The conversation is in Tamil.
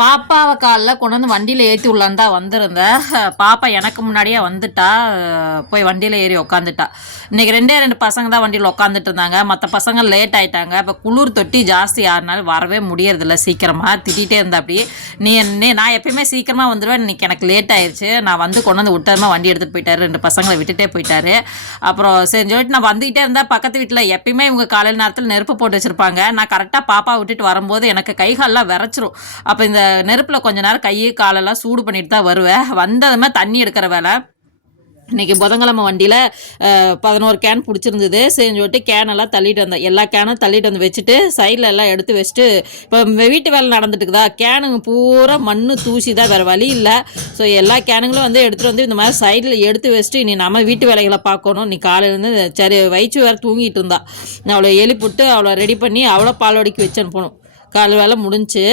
பாப்பாவை காலில் கொண்டு வந்து வண்டியில் ஏற்றி விடலான்னு தான் வந்திருந்தேன் பாப்பா எனக்கு முன்னாடியே வந்துட்டா. போய் வண்டியில் ஏறி உக்காந்துட்டா. இன்றைக்கி ரெண்டே ரெண்டு பசங்க தான் வண்டியில் உட்காந்துட்டு இருந்தாங்க. மற்ற பசங்க லேட் ஆகிட்டாங்க இப்போ குளிர் தொட்டி ஜாஸ்தி யாருனாலும் வரவே முடியறதில்ல. சீக்கிரமாக திட்டிகிட்டே இருந்தா அப்படி நீ நான் எப்பயுமே சீக்கிரமாக வந்துடுவேன் இன்னைக்கு எனக்கு லேட் ஆயிடுச்சு நான் வந்து கொண்டு வந்து விட்டதுமா வண்டி எடுத்துகிட்டு போயிட்டாரு. ரெண்டு பசங்களை விட்டுட்டே போயிட்டாரு. அப்புறம் சரி சொல்லிட்டு நான் வந்துக்கிட்டே இருந்தால் பக்கத்து வீட்டில் எப்பயுமே இவங்க காலையில் நேரத்தில் நெருப்பு போட்டு வச்சுருப்பாங்க. நான் கரெக்டாக பாப்பா விட்டுட்டு வரும்போது எனக்கு கை காலெல்லாம் விரைச்சிரும். அப்போ இந்த நெருப்பில் கொஞ்ச நேரம் கை காலெல்லாம் சூடு பண்ணிட்டு தான் வருவேன். வந்ததுமே தண்ணி எடுக்கிற வேலை. இன்றைக்கி புதன்கிழமை வண்டியில் பதினோரு கேன் பிடிச்சிருந்தது. சரின்னு சொல்லிட்டு கேனெல்லாம் தள்ளிட்டு வந்தேன். எல்லா கேனும் தள்ளிட்டு வந்து வச்சுட்டு சைடில் எல்லாம் எடுத்து வச்சுட்டு இப்போ வீட்டு வேலை நடந்துட்டுக்குதா கேனுங்க பூரா மண் தூசி தான். வேறு வழி இல்லை. ஸோ எல்லா கேனுங்களும் வந்து எடுத்துகிட்டு வந்து இந்த மாதிரி சைடில் எடுத்து வச்சுட்டு நீ நம்ம வீட்டு வேலைகளை பார்க்கணும். நீ காலையிலேருந்து சரி வயிற்று வேறு தூங்கிட்டு இருந்தா. நான் அவளை எழுப்பிவிட்டு அவளை ரெடி பண்ணி அவளை பால் வடிக்க வச்சேன்னு போகணும் காலை வேலை முடிஞ்சு.